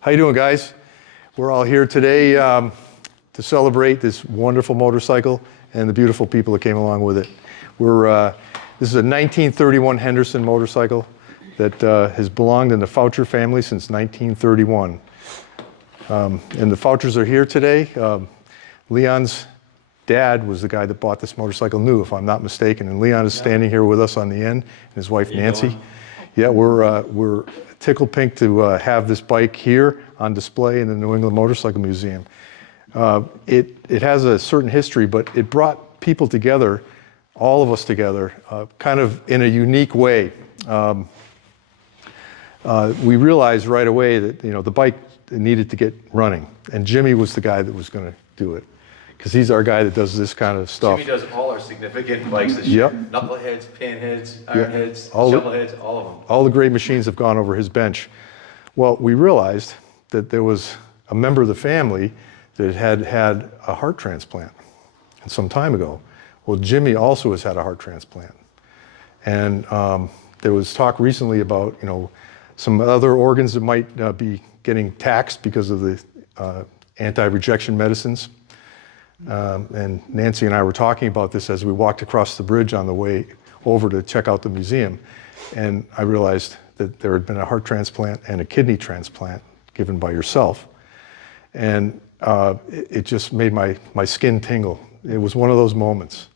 How you doing, guys? We're all here today to celebrate this wonderful motorcycle and the beautiful people that came along with it. This is a 1931 Henderson motorcycle that has belonged in the Foucher family since 1931. And the Fouchers are here today. Leon's dad was the guy that bought this motorcycle new, if I'm not mistaken. And Leon is standing here with us on the end, and his wife Nancy. Yeah, we're tickled pink to have this bike here on display in the New England Motorcycle Museum. It has a certain history, but it brought people together, all of us together, kind of in a unique way. We realized right away that the bike needed to get running, and Jimmy was the guy that was going to do it, because he's our guy that does this kind of stuff. Jimmy does all our significant bikes this year. Knuckleheads, pinheads, ironheads, shovelheads, all of them. All the great machines have gone over his bench. Well, we realized that there was a member of the family that had had a heart transplant some time ago. Well, Jimmy also has had a heart transplant. And there was talk recently about, some other organs that might be getting taxed because of the anti-rejection medicines. And Nancy and I were talking about this as we walked across the bridge on the way over to check out the museum. And I realized that there had been a heart transplant and a kidney transplant given by yourself. And it just made my skin tingle. It was one of those moments.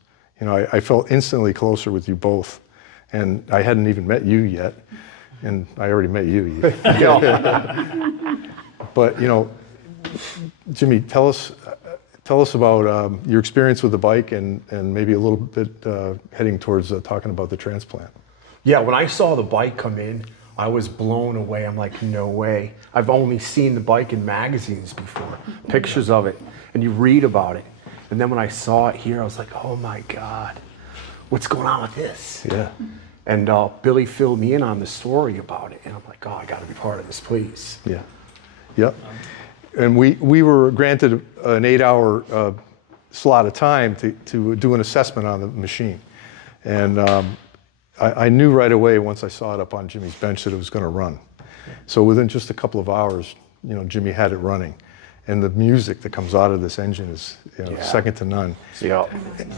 I felt instantly closer with you both. And I hadn't even met you yet. And I already met you. But, Jimmy, tell us about your experience with the bike and maybe a little bit heading towards talking about the transplant. Yeah, when I saw the bike come in, I was blown away. I'm like, no way. I've only seen the bike in magazines before, pictures of it, and you read about it. And then when I saw it here, I was like, oh my God, what's going on with this? Yeah. And Billy filled me in on the story about it. And I'm like, oh, I got to be part of this, please. Yeah. Yep. And we were granted an 8-hour slot of time to do an assessment on the machine. And I knew right away once I saw it up on Jimmy's bench that it was going to run. So within just a couple of hours, Jimmy had it running. And the music that comes out of this engine is second to none. Yeah.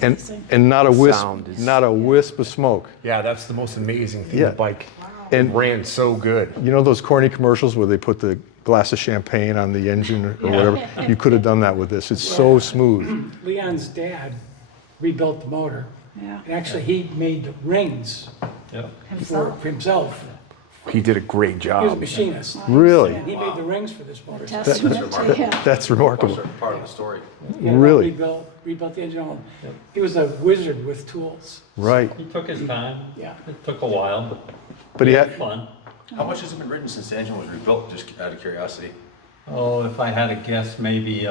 And not a wisp of smoke. Yeah, that's the most amazing thing. Yeah. The bike And ran so good. Those corny commercials where they put the glass of champagne on the engine or whatever? You could have done that with this. It's so smooth. Leon's dad rebuilt the motor. Yeah. And actually, he made the rings for himself. He did a great He was a job. machinist. Really? And he made the rings for this motorcycle. Testament to him. That's remarkable. Those are part of the story. Yeah, Really? Rebuilt the engine on. He was a wizard with tools. Right. He took his time. Yeah. It took a while, But he had fun. How much has it been ridden since the engine was rebuilt, just out of curiosity? Oh, if I had to guess, maybe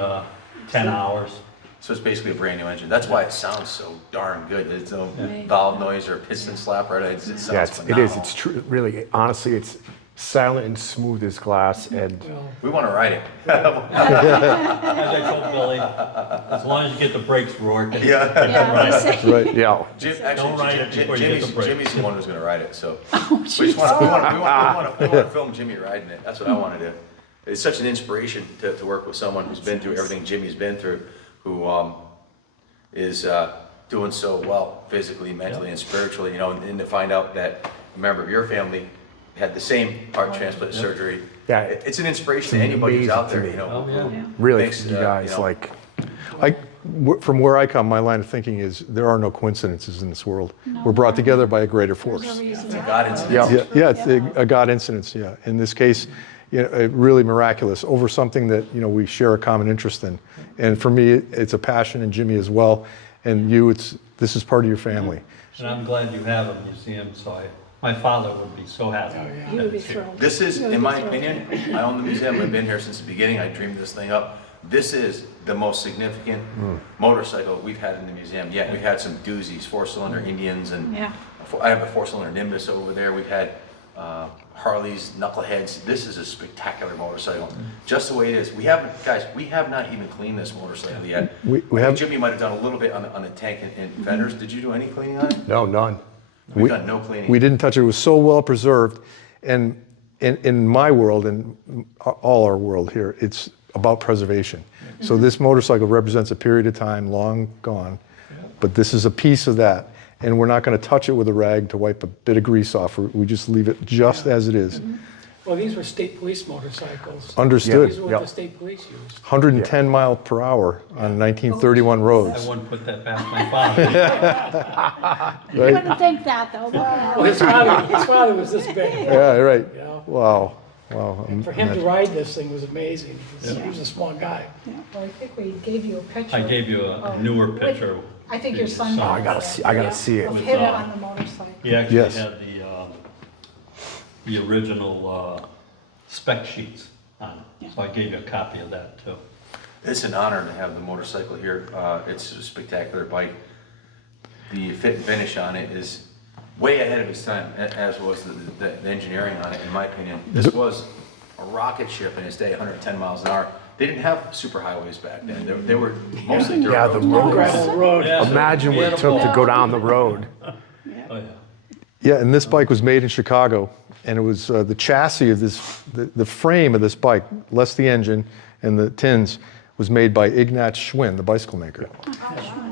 10 hours. So it's basically a brand new engine. That's why it sounds so darn good. There's no valve noise or piston slap, right? It sounds Yeah, phenomenal. it is. It's true. Really, honestly, it's silent and smooth as glass. And We want to ride it. As I told Billy, as long as you get the brakes working. Yeah, they say. right. yeah, Don't ride it before you get the brakes. Jimmy's the one who's going to ride it. So Oh, we jeez. want to film Jimmy riding it. That's what I want to do. It's such an inspiration to work with someone who's been through everything Jimmy's been through, who is doing so well physically, mentally, and spiritually. And to find out that a member of your family had the same heart transplant surgery. Yeah. It's an inspiration to anybody who's out there. amazing to me. Oh, yeah. really, Thanks, you guys like. From where I come, my line of thinking is there are no coincidences in this world. We're brought together by a greater force. It's a God incident. Yeah, it's a God incidence, yeah. In this case, really miraculous over something that, we share a common interest in. And for me, it's a passion, and Jimmy as well. And this is part of your family. And I'm glad you have a museum, so my father would be so happy. He would be thrilled. This is, He would in be my thrilled. opinion, I own the museum, I've been here since the beginning, I dreamed this thing up. This is the most significant motorcycle we've had in the museum yet. We've had some doozies, 4-cylinder Indians, and Yeah. I have a 4-cylinder Nimbus over there. We've had Harleys, Knuckleheads. This is a spectacular motorcycle, just the way it is. We have not even cleaned this motorcycle yet. We I think have- Jimmy might have done a little bit on the tank and fenders. Did you do any cleaning on it? No, none. We've done no cleaning. We didn't touch it. It was so well preserved. And in my world and all our world here, it's about preservation. So this motorcycle represents a period of time long gone, but this is a piece of that. And we're not going to touch it with a rag to wipe a bit of grease off. We just leave it just as it is. Well, these were state police motorcycles. Understood. These were what the state police used. 110 mile per hour on 1931 I roads. wouldn't put that past my father. You wouldn't think that, though. Look at Well, that. his father was this big. Yeah, right. Yeah. Wow. Wow. For him to ride this thing was amazing. He was a small guy. Well, I think we gave you a picture. I gave you a newer picture. I think your son. Oh, I gotta see it. Of him on the motorcycle. He actually Yes. had the original spec sheets on it, so I gave you a copy of that too. It's an honor to have the motorcycle here. It's a spectacular bike. The fit and finish on it is way ahead of its time, as was the engineering on it, in my opinion. This was a rocket ship in its day, 110 miles an hour. They didn't have superhighways back then. They were mostly dirt Yeah, the roads. roads. Gravel road. Yeah, so Imagine we what had it a took to ball. go down the road. Oh, yeah. Yeah, and this bike was made in Chicago, and it was the chassis of this, the frame of this bike, less the engine and the tins, was made by Ignaz Schwinn, the bicycle maker.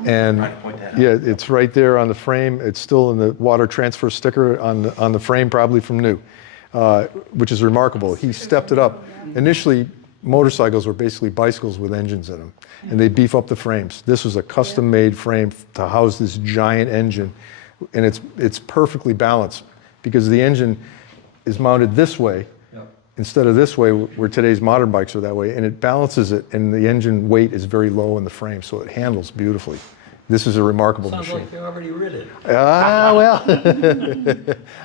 And Trying to point that out. yeah, it's right there on the frame. It's still in the water transfer sticker on the frame, probably from new, which is remarkable. He stepped it up. Initially, motorcycles were basically bicycles with engines in them, and they beef up the frames. This was a custom-made frame to house this giant engine, and it's perfectly balanced because the engine is mounted this way instead of this way, where today's modern bikes are that way, and it balances it, and the engine weight is very low in the frame, so it handles beautifully. This is a remarkable Sounds machine. like you already rid it. Well,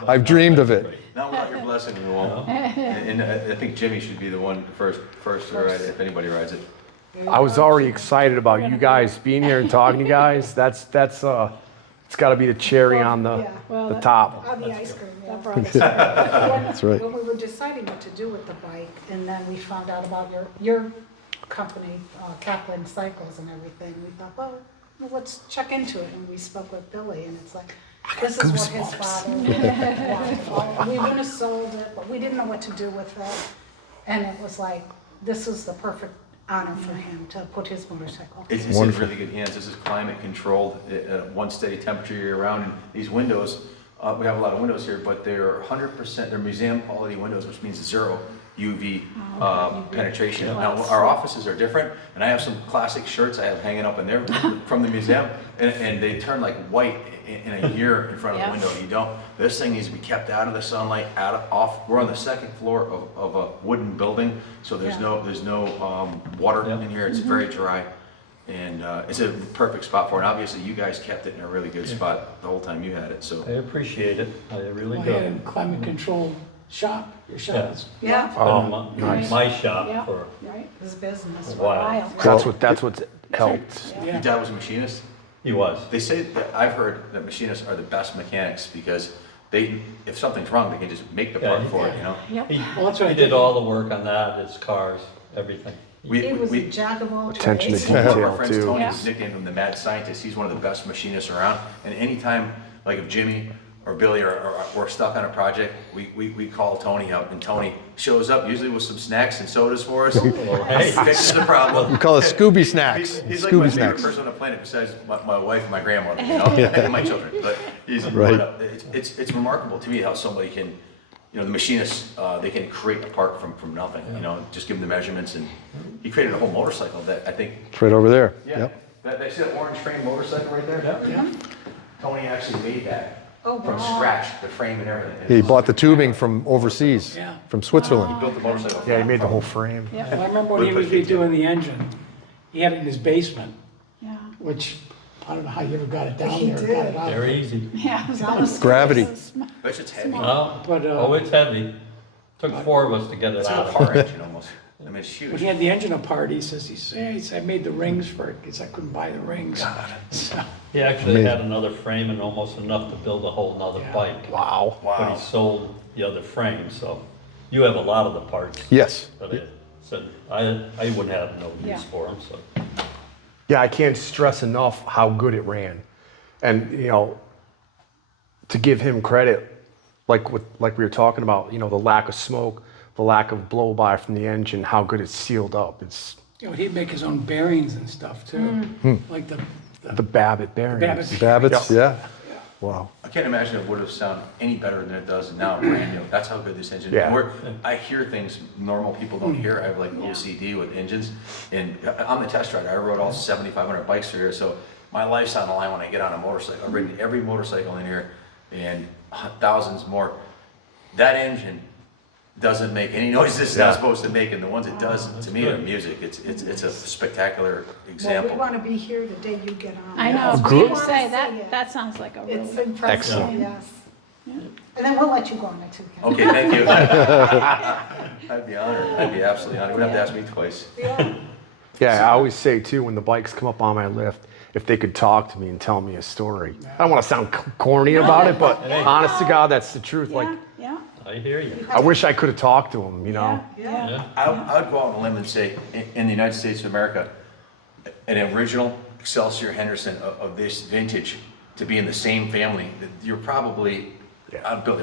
I've dreamed of it. Not without your blessing, we won't. And I think Jimmy should be the one first to ride it, if anybody rides it. I was already excited about you guys being here and talking to you guys. That's it's got to be the cherry on the Yeah, well, the that- top. On the ice cream, yeah. That brought us there. That's right. When we were deciding what to do with the bike, and then we found out about your company, Kaplan Cycles and everything, we thought, well, let's check into it, and we spoke with Billy, and it's like, this is what his father wanted. We wouldn't have sold it, but we didn't know what to do with it, and it was like, this is the perfect honor for him to put his motorcycle. It's in really good hands. This is climate controlled, one steady temperature year round. And these windows, we have a lot of windows here, but they're 100%, they're museum quality windows, which means zero UV penetration. Now, our offices are different, and I have some classic shirts I have hanging up in there from the museum, and they turn like white in a year in front of the window. You don't. This thing needs to be kept out of the sunlight, off. We're on the second floor of a wooden building, so there's no water in here. It's very dry, and it's a perfect spot for it. And obviously, you guys kept it in a really good spot the whole time you had it. So I appreciate it. I really I do. had a climate control shop. Your shop Yeah. is. Yeah, It's been my shop Yeah. for Right? his business. a while. That's what's helped. your dad was a machinist. He was. They say that I've heard that machinists are the best mechanics because if something's wrong, they can just make the part Yeah. for it. You know. Yep. He, Well, that's what I he did did. all the work on that, his cars, everything. He was a jack of all Attention to trades. detail. One of our friends, too. Tony, Yeah. is nicknamed him the mad scientist. He's one of the best machinists around. And anytime, like if Jimmy or Billy or we're stuck on a project, we call Tony up, and Tony shows up usually with some snacks and sodas for us. Well, hey, Fixes the problem. We call it Scooby Snacks. He's like my Scooby favorite Snacks. person on the planet besides my wife and my grandmother, you know, and my children. But Right. it's remarkable to me how somebody can, you know, the machinists, they can create a part from nothing, you know, just give them the measurements. And he created a whole motorcycle that I think, It's right over there. yeah, Yep. that see that orange frame motorcycle right there? Yeah. Tony actually made that Oh, from wow. scratch, the frame and everything. He bought the tubing from overseas, Yeah. from Switzerland. Built the motorcycle. Yeah, he made the whole frame. Well, I remember when he was redoing the engine, he had it in his basement, Yeah. which, I don't know how you ever got it down He there, got it out. very easy. Yeah. That was Gravity. But it's heavy. Well, But, oh, it's heavy. Took 4 of us to get it It's like out. a car engine almost. I mean, it's when huge. he had the engine apart, he says, I made the rings for it, because I couldn't buy the rings. So, He actually had another frame and almost enough to build a whole nother Yeah. bike. Wow. But he sold the other frame, so you have a lot of the parts. Yes. But I said, I wouldn't have no Yeah. use for them, so. Yeah, I can't stress enough how good it ran. And, you know, to give him credit, like we were talking about, the lack of smoke, the lack of blow by from the engine, how good it's sealed up. It's He'd make his own bearings and stuff too, like the the Babbitt bearings. Babbitt's, yeah. Wow. I can't imagine it would have sounded any better than it does now, brand new. That's how good this engine is. Yeah. I hear things normal people don't hear. I have like OCD with engines. And I'm the test rider. I rode all 7,500 bikes through here. So my life's on the line when I get on a motorcycle. I've ridden every motorcycle in here and thousands more. That engine doesn't make any noises it's not supposed to make. And the ones it does, to me, are music. It's a spectacular Well, example. we want to be here the day you get on. I know, Good. we say See that, it. that sounds like a It's really, impressive, Excellent. yes. And then we'll let you go on it too, Ken. Okay, thank you. I'd be honored. I'd be absolutely honored. You wouldn't have to ask me twice. Yeah. Yeah, I always say too, when the bikes come up on my lift, if they could talk to me and tell me a story. I don't want to sound corny about it, but honest to God, that's the truth. Like, yeah, I hear you. I wish I could have talked to them, yeah. Yeah. I would go out on a limb and say, in the United States of America, an original Excelsior Henderson of this vintage to be in the same family, that you're probably, I'd build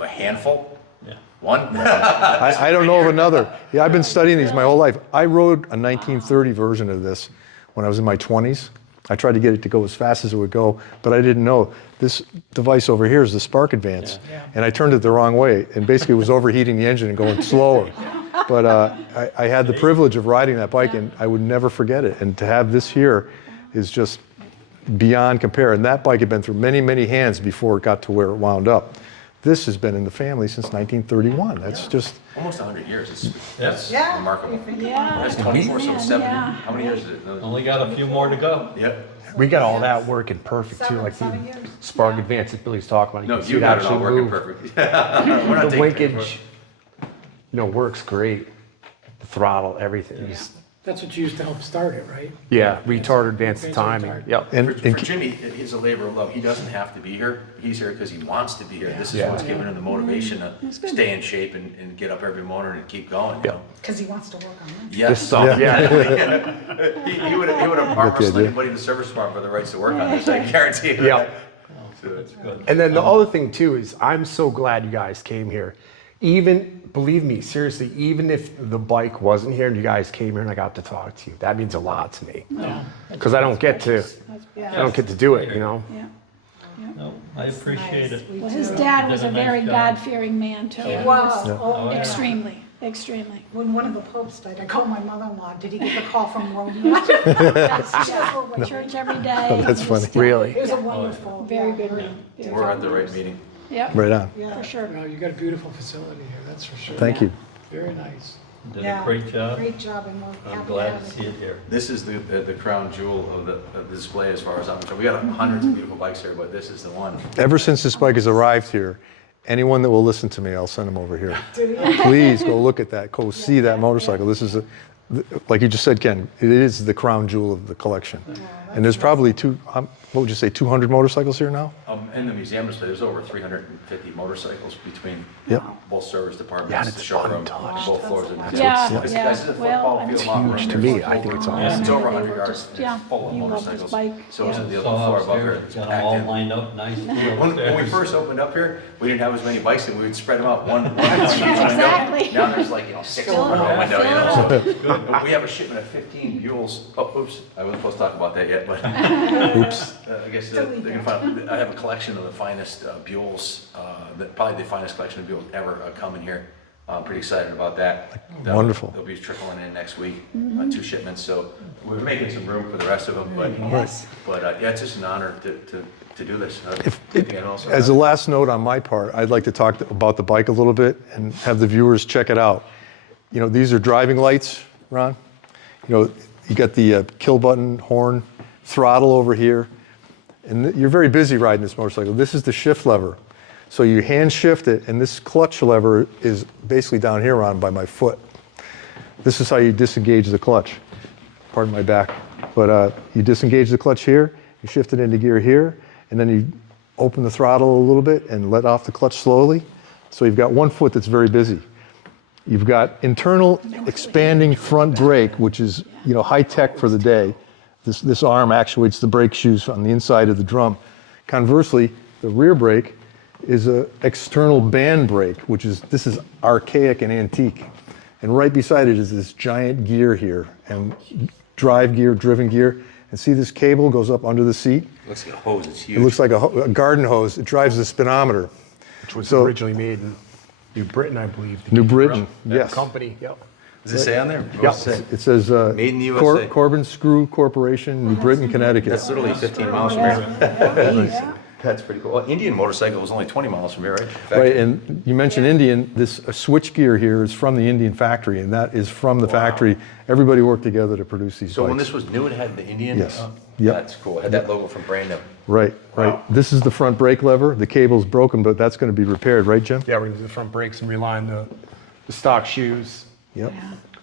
a handful. Yeah. One? I don't know of another. Yeah, I've been studying these my whole life. I rode a 1930 version of this when I was in my 20s. I tried to get it to go as fast as it would go, but I didn't know. This device over here is the Spark Advance, and I turned it the wrong way, and basically was overheating the engine and going slower. But I had the privilege of riding that bike, and I would never forget it. And to have this here is just beyond compare. And that bike had been through many, many hands before it got to where it wound up. This has been in the family since 1931. That's just, Almost 100 years. That's Yeah. remarkable. Yeah. That's 24, so 70. Yeah. How many years is it? Only got a few more to go. Yep. we got all that working perfect too, like the 7 years. Spark Advance that Billy's talking about. No, can see you it got it all actually working move. perfect. We're not The taking credit for linkage, works great. The throttle, everything. Just- That's what you used to help start it, right? yeah, retard advanced Advanced timing. retard. Yep. and, For and Jimmy, he's a labor of love. He doesn't have to be here. He's here because he wants to be here. This is Yeah. what's giving him the motivation to stay in shape and get up every morning and keep going. You know? Because he wants to work on it. Yes. This stuff, yeah. He would have arm wrestled anybody in the service department for the rights to work on this. I guarantee you. Yeah. So it's Good. And then the other thing too is I'm so glad you guys came here. Even, believe me, seriously, even if the bike wasn't here and you guys came here and I got to talk to you, that means a lot to me. Because I don't get to do it, Yeah. No, I appreciate it. Well, his dad was a Did a nice very job. God-fearing man too. Wow. Oh, yeah. Extremely, extremely. When one of the popes died, I called my mother-in-law, did he get the call from Rome? Yeah. Church every day. That's funny. Really. It was a wonderful. Very yeah, good very- man. Yeah. We're at the right meeting. Yep, right on. for sure. Well, you got a beautiful facility here, that's for sure. Thank you. Very nice. Did Yeah, a great job. Great job, and we're I'm happy to glad have to see you. it here. This is the crown jewel of the display as far as I'm concerned. We got hundreds of beautiful bikes here, but this is the one. Ever since this bike has arrived here, anyone that will listen to me, I'll send them over here. Please go look at that. Go see that motorcycle. This is, like you just said, Ken, it is the crown jewel of the collection. And there's probably what would you say, 200 motorcycles here now? In the museum display, there's over 350 motorcycles between Yep. both service departments, Yeah, and the it's showroom, untouched. both floors. Yeah, This yeah. guy's a Well, football I'm field lot. huge to me. I think it's awesome. It's over They 100 were yards. just- It's yeah, full of you love this motorcycles. bike, So is yeah. the other Saw floor above here. upstairs, It's got them packed all in. lined up nicely When we upstairs. first opened up here, we didn't have as many bikes, and we would spread them out one Exactly. Now there's like, 6 in Fill one it up, window, fill it So we have a shipment of 15 Buells. Oh, oops, I wasn't supposed to talk about that yet, but. Oops. I guess they can find, I have a collection of the finest Buells, probably the finest collection of Buells ever come in here. I'm pretty excited about that. Wonderful. They'll be trickling in next week, 2 shipments, so we're making some room for the rest of them, but yeah, it's just an honor to do this. As a last note on my part, I'd like to talk about the bike a little bit and have the viewers check it out. These are driving lights, Ron. You got the kill button, horn, throttle over here. And you're very busy riding this motorcycle. This is the shift lever. So you hand shift it, and this clutch lever is basically down here on by my foot. This is how you disengage the clutch. Pardon my back. But you disengage the clutch here, you shift it into gear here, and then you open the throttle a little bit and let off the clutch slowly. So you've got one foot that's very busy. You've got internal expanding front brake, which is high tech for the day. This arm actuates the brake shoes on the inside of the drum. Conversely, the rear brake is a external band brake, this is archaic and antique. And right beside it is this giant gear here, and drive gear, driven gear. And see this cable goes up under the seat? Looks like a hose, it's huge. It looks like a garden hose. It drives the speedometer. Which was So- originally made in New Britain, I believe. New Britain, yes. Company, yep. Does it say on there? Yep. It says Made in the USA. Corbin Screw Corporation, New Britain, Connecticut. That's literally 15 miles from here. That's pretty cool. Well, Indian motorcycle was only 20 miles from here, right? Right, and you mentioned Indian, this switch gear here is from the Indian factory, and that is from the factory. Everybody worked together to produce these So when bikes. this was new, it had the Indian? Yes. Yep. That's cool. It had that logo from brand new. Right, right. Wow. This is the front brake lever. The cable's broken, but that's going to be repaired, right, Jim? Yeah, we're gonna do the front brakes and reline the stock shoes. Yep.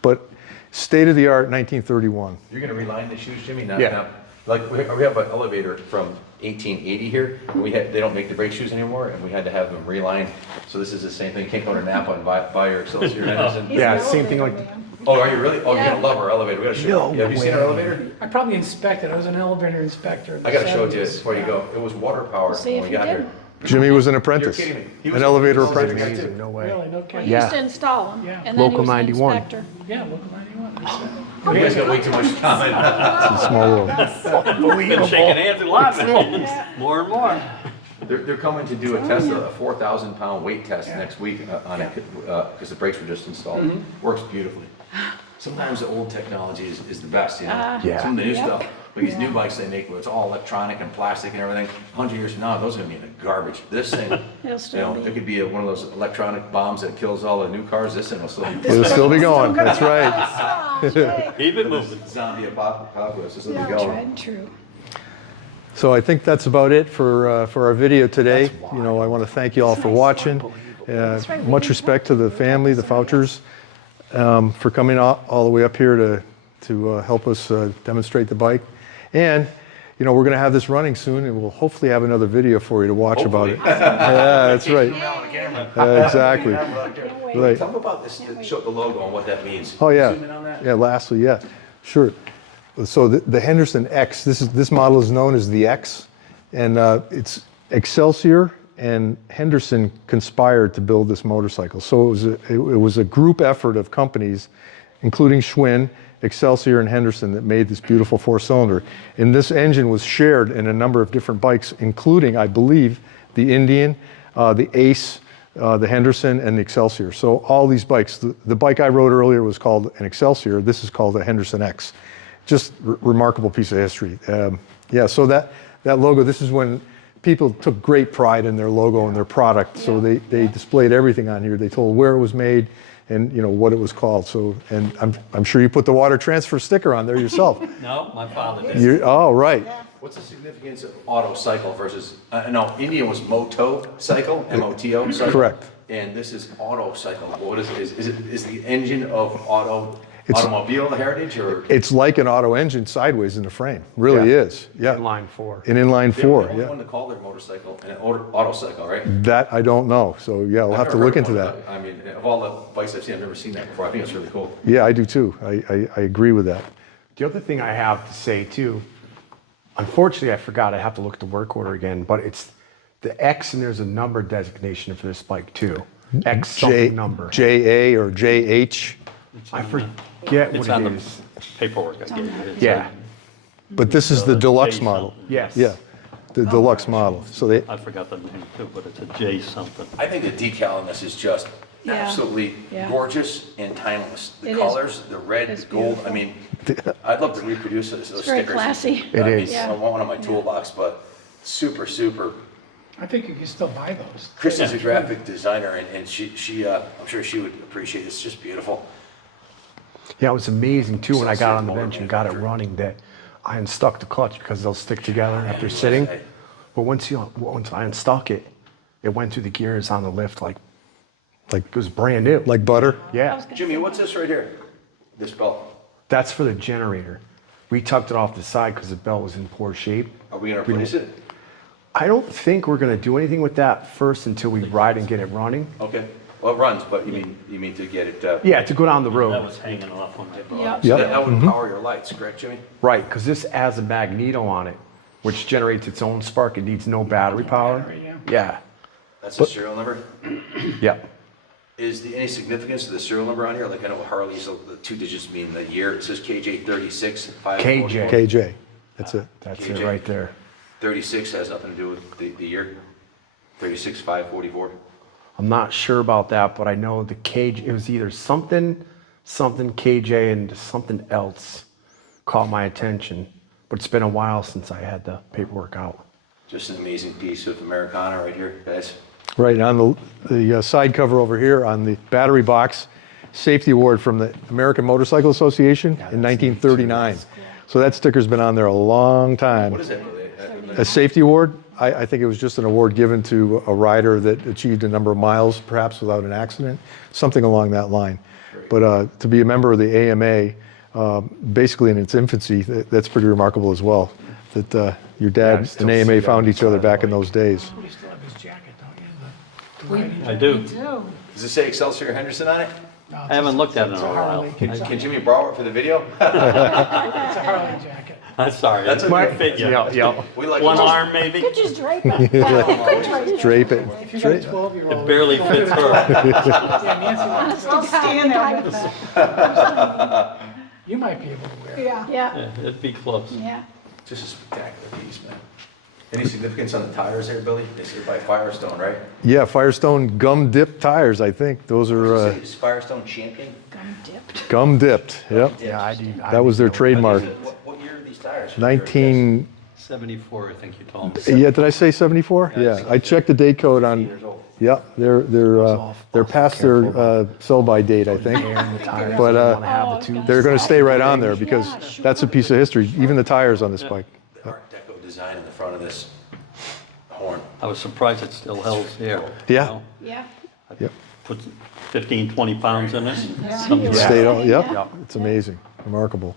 But state-of-the-art 1931. You're gonna reline the shoes, Jimmy? Now, Yeah. now, like, we have an elevator from 1880 here. They don't make the brake shoes anymore, and we had to have them relined. So this is the same thing. You can't go to Napa and buy your Excelsior Henderson. He's Yeah, an same thing elevator like- man. Oh, are you really? Oh, you're Yeah. gonna love our elevator. We gotta show No you. Have you seen our way. elevator? I probably inspected, I was an elevator inspector. in the I gotta show it to you 70s. before you go. It was water powered See when if we you got here. did. Jimmy was an You're apprentice, kidding me. He an was elevator he was apprentice. Amazing, no way. Really, no Well, kidding. he Yeah. used to install them, Yeah. and then he Local was an 91. inspector. Yeah, look at 91. That's it. You guys got way too much comment. It's a small world. Been shaking hands a lot, man. More and more. They're coming to do a test, a 4,000-pound weight test next week on it, because the brakes were just installed. Works beautifully. Sometimes the old technology is the best, you know? Yeah. Some of the new Yep. stuff, like these new bikes they make where it's all electronic and plastic and everything, 100 years from now, those are gonna be in the garbage. This thing, It'll you still know, be. it could be one of those electronic bombs that kills all the new cars. This thing will still be. It'll still be going, that's right. Keep it moving. Zombie apocalypse, this will Yeah, be going. tried and true. So I think that's about it for our video today. You know, I want to thank you all for watching. right, we Much did respect to the family, the Fouchers, for coming all the way up here to help us demonstrate the bike. And, you know, we're going to have this running soon, and we'll hopefully have another video for you to watch about it. Yeah, that's right. Exactly. Right. Tell them about this, show the logo and what that means. Oh, yeah. Zoom in on that? Yeah, lastly, yeah, sure. So the Henderson X, this model is known as the X, and it's Excelsior and Henderson conspired to build this motorcycle. So it was a group effort of companies, including Schwinn, Excelsior, and Henderson, that made this beautiful four-cylinder. And this engine was shared in a number of different bikes, including, I believe, the Indian, the Ace, the Henderson, and the Excelsior. So all these bikes, the bike I rode earlier was called an Excelsior. This is called a Henderson X. Just remarkable piece of history. Yeah, so that logo, this is when people took great pride in their logo and their product. So they displayed everything on here. They told where it was made and, you know, what it was called. So, and I'm sure you put the water transfer sticker on there yourself. No, my father did. Oh, right. What's the significance of auto cycle versus, no, Indian was moto cycle, M-O-T-O cycle? Correct. And this is auto cycle. What is it? Is the engine of It's- automobile heritage or? It's like an auto engine sideways in the frame. Really Yeah. is. Yeah. Inline 4. An inline They're four, the only yeah. one to call their motorcycle an auto cycle, right? That I don't know. So yeah, we'll have to look into that. I mean, of all the bikes I've seen, I've never seen that before. I think it's really cool. Yeah, I do too. I agree with that. The other thing I have to say too, unfortunately I forgot, I have to look at the work order again, but it's the X and there's a number designation for this bike too. X something number. JA or JH. I forget It's what on it the is. paperwork I gave you. It's Yeah, But this is the deluxe J model. something. yes. Yeah, the deluxe model. So they, I forgot the name too, but it's a J something. I think the decal on this is just Yeah. absolutely Yeah. gorgeous and timeless. The It is. colors, the red, It's gold, beautiful. I mean, I'd love to reproduce those stickers. very classy. It I mean, is. I want one on my toolbox, but super, super. I think you can still buy those. Kristen's a graphic designer and she I'm sure she would appreciate it. It's just beautiful. Yeah, it was amazing too when I got on the Motor bench and got it manufacturer. running that I unstuck the clutch because they'll stick together after sitting. But once I unstuck it, it went through the gears on the lift like it was brand new. like butter. I Yeah, was gonna Jimmy, say- what's this right here? This belt. that's for the generator. We tucked it off the side because the belt was in poor shape. Are we gonna replace it? I don't think we're gonna do anything with that first until we ride and get it running. Okay. Well, it runs, but you mean to get it, Yeah, to go down the That road. was hanging off when I bought Yep. it. Yep. that would power your lights, correct, Jimmy? Right, because this has a magneto on it, which generates its own spark. It needs no battery power. Battery, yeah. Yeah. That's the serial number? Yeah. Is the any significance to the serial number on here? Like I know Harley's, the 2 digits mean the year. It says KJ 36 544. KJ, that's it. That's KJ. it right there. 36 has nothing to do with the year. 36 544. I'm not sure about that, but I know the KJ, it was either something KJ and something else caught my attention. But it's been a while since I had the paperwork out. Just an amazing piece of Americana right here, guys. Right, on the side cover over here, on the battery box, safety award from the American Motorcycle Association in 1939. So that sticker's been on there a long time. What is that? A safety award? I think it was just an award given to a rider that achieved a number of miles, perhaps without an accident, something along that line. But to be a member of the AMA, basically in its infancy, that's pretty remarkable as well. That your dad and still see AMA that found on each other the back in those days. You still have his jacket, don't you? I do. We do. Does it say Excelsior Henderson on it? No, I haven't looked at it in it's a while. Harley. Can Jimmy borrow it for the video? It's a Harley jacket. I'm sorry, That's that's my okay. figure. Yeah. We like One to- arm maybe? Could just drape it. Could Drape it. If you got a 12-year-old. It barely fits her. Yeah, Nancy wants I'll stand there with that. You might be able to wear it. Yeah. Yeah, Yeah, it'd be close. yeah. Just a spectacular piece, man. Any significance on the tires there, Billy? They say by Firestone, right? Yeah, Firestone gum dipped tires, I think. Those What are does it say? Is Firestone champion? Gum dipped. gum dipped, yep. Yeah, I do. That was their trademark. What year are these tires? 19, 74, I think you told me. yeah, did I say 74? Yeah, I checked the date code on, Years old. yeah, they're past their sell-by date, I think. And the tires. But, I don't wanna have the Oh, tubes. They're gonna stay right on there because Yeah, sure. that's a piece of history, even the tires on this bike. The Art Deco design in the front of this horn. I was surprised it still held here. Yeah. Yeah. Yep. Put 15, 20 pounds in it. Something Yeah. Stayed on, yep, Yeah. it's amazing, remarkable.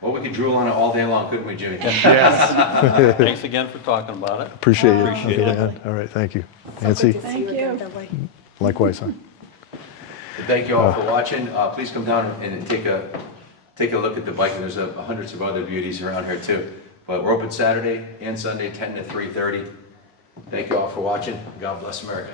Well, we could drool on it all day long, couldn't we, Jimmy? Thanks again for talking about it. Appreciate it. Appreciate Okay, it. man. All right, thank you. Nancy, Thank you. likewise, huh? Thank you all for watching. Please come down and take a look at the bike. And there's hundreds of other beauties around here too. But we're open Saturday and Sunday, 10 to 3:30. Thank you all for watching. God bless America.